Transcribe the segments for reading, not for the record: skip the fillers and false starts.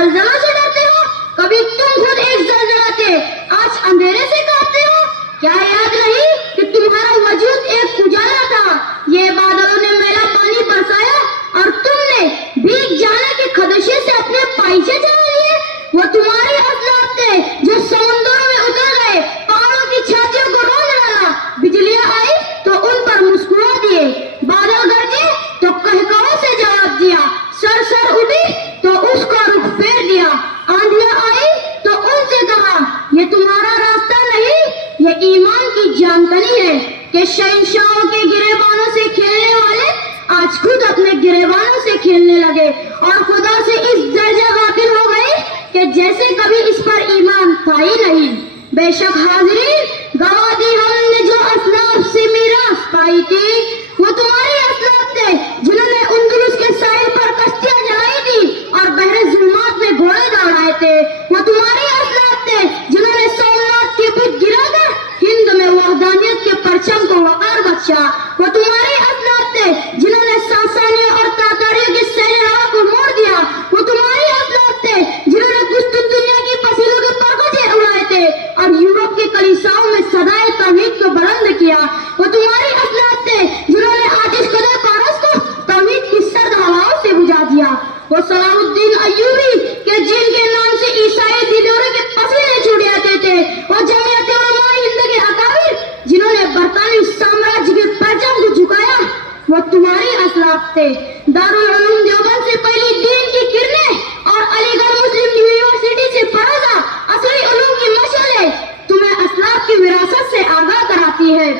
زلزلوں سے ڈرتے ہو، کبھی تم خود ایک زلزلہ تھے، آج اندھیرے سے کانپتے ہو. کیا یاد نہیں کہ تمہارا وجود ایک اجالا تھا؟ یہ بادلوں نے میلا پانی برسایا اور تم نے بھیگ جانے کے خدشے سے اپنے پائچے چلا لیے. وہ تمہارے اسلاف تھے جو سمندروں میں اتر گئے، پہاڑوں کی چھاتیوں کو روندا ڈالا. بجلیاں آئی تو ان پر مسکرا دیے، بادل گرجے تو کہکہاؤں سے جواب دیا، سر اٹھی تو اس کا رخ پھیر دیا. آندھیاں آئی تو ان سے کہا یہ تمہارا راستہ نہیں، یہ ایمان کی جان کنی ہے. کہ شہنشاہوں کے گریبانوں سے کھیلنے والے آج خود اپنے گریبانوں سے کھیلنے لگے اور خدا سے اس درجہ غافل ہو گئے کہ جیسے کبھی اس پر ایمان تھا ہی نہیں. بے شک حاضرین، گواہ دی ہم نے جو اسلاف سے میراث پائی تھی، وہ تمہارے اسلاف تھے جنہوں نے اندلس کے ساحل پر کشتیاں جلائی تھی اور بحر ظلمات میں گھوڑے دوڑائے تھے. وہ تمہارے اسلاف تھے جنہوں نے سومنات کے بت گرا کر ہند میں وحدانیت کے پرچم کو وقار بخشا. وہ تمہارے اسلاف تھے جنہوں نے ساسانیوں اور تاتاریوں کے سہرا کو موڑ دیا. وہ تمہارے اسلاف تھے جنہوں نے قسطنطنیہ کی فصیلوں کے پرگوچے اڑائے تھے اور یورپ کے کلیساؤں میں صدائے توحید کو بلند کیا. وہ تمہارے اسلاف تھے جنہوں نے آتش کدہ پارس کو توحید کی سرد ہواؤں سے بجھا دیا. وہ صلاح الدین ایوبی کہ جن کے نام سے عیسائی دلورے کے پسینے چھوٹ جاتے تھے. وہ جمعیت علماء ہند کے اکابر جنہوں نے برطانوی سامراج کے پرچم کو جھکایا، وہ تمہارے اسلاف تھے. دارالعلوم دیوبند سے پہلی دین کی کرنیں اور علی گڑھ مسلم یونیورسٹی سے فروزہ اصلی علوم کی مشعلیں تمہیں اسلاف کی وراثت سے آگاہ کراتی ہے.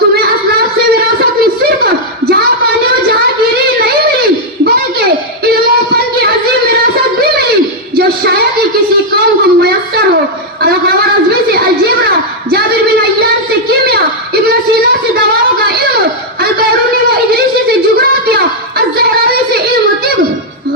تمہیں اسلاف سے وراثت میں صرف جہاں پانی اور جہاں گیری نہیں ملی، بلکہ علم و فن کی عظیم وراثت بھی ملی جو شاید ہی کسی قوم کو میسر ہو. الخبر ازمی سے الجبرا، جابر بن عیان سے کیمیا، ابن سینا سے دواؤں کا علم، البیرونی و ادریسی سے جغرافیہ، الزہراوی سے علم و طب.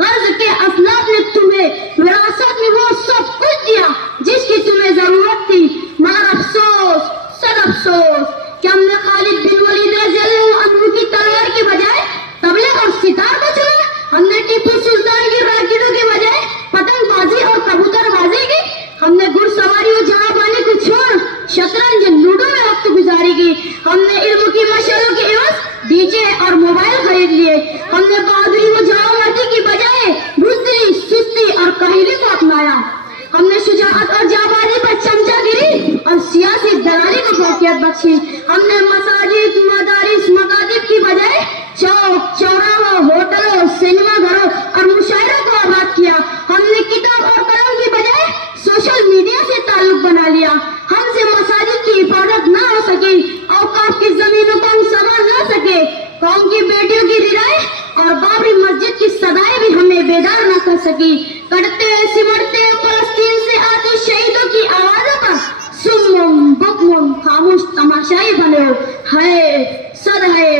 غرض کے اسلاف نے تمہیں وراثت میں وہ سب کچھ دیا جس کی تمہیں ضرورت تھی. مگر افسوس، صد افسوس کہ ہم نے خالد بن ولید رضی اللہ عنہ کی تلوار کے بجائے طبلے اور ستار کو چنا. ہم نے ٹیپو سلطان کی راکٹوں کے بجائے پتنگ بازی اور کبوتر بازی کی. ہم نے گھڑ سواری و جہاں بانی کو چھوڑ شطرنج لوڈو میں وقت گزاری کی. ہم نے علم کی مشعلوں کے عوض ڈی جے اور موبائل خرید لیے. ہم نے بہادری و جوانمردی کی بجائے بزدلی، سستی اور کاہلی کو اپنایا. ہم نے شجاعت اور جانبازی پر چمچا گیری اور سیاسی دلالی کو فوقیت بخشی. ہم نے مساجد، مدارس، مکاتب کی بجائے چوک چوراہوں، ہوٹلوں، سینما گھروں اور مشاعروں کو آباد کیا. ہم نے کتاب اور قلم کی بجائے سوشل میڈیا سے تعلق بنا لیا. ہم سے مساجد کی حفاظت نہ ہو سکی، اوقاف کی زمینوں کو ہم سنبھال نہ سکے، قوم کی بیٹیوں کی رہائش اور بابری مسجد کی صدائیں بھی ہمیں بیدار نہ کر سکی. کڑتے سمٹتے فلسطین سے آتے شہیدوں کی آوازوں پر سم بکم خاموش تماشائی بنے ہو. ہے صد ہے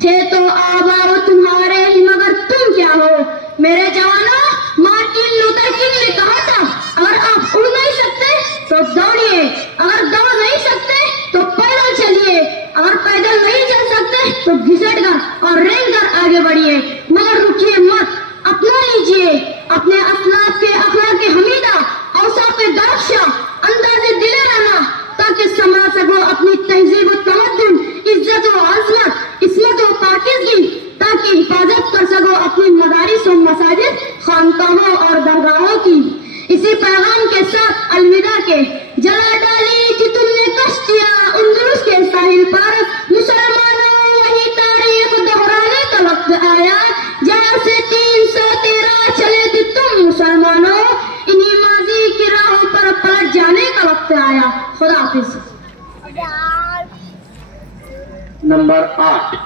تھے تو آبا تمہارے ہی، مگر تم کیا ہو میرے جوانوں. مارٹن لوتھر کنگ نے کہا تھا اگر آپ اڑ نہیں سکتے تو دوڑیے، اگر دوڑ نہیں سکتے تو پیدل چلیے، اگر پیدل نہیں چل سکتے تو گھسٹ کر اور رینگ کر آگے بڑھیے. مگر رکیے مت، اپنا لیجیے اپنے اسلاف کے اخلاق حمیدہ، اوصاف درخشاں، انداز دلیرانہ، تاکہ سنبھال سکو اپنی تہذیب و تمدن، عزت و عظمت، عصمت و پاکیزگی، تاکہ حفاظت کر سکو اپنی مدارس و مساجد، خانقاہوں اور درگاہوں کی. اسی پیغام کے ساتھ الوداع کے. جلا ڈالی تھی تم نے کشتیاں اندلس کے ساحل پر، مسلمانوں وہی تاریخ دہرانے کا وقت آیا جہاں سے 313 چلے تھے تم مسلمانوں. انہی ماضی کی راہوں پر پلٹ جانے کا وقت آیا. خدا حافظ. نمبر 8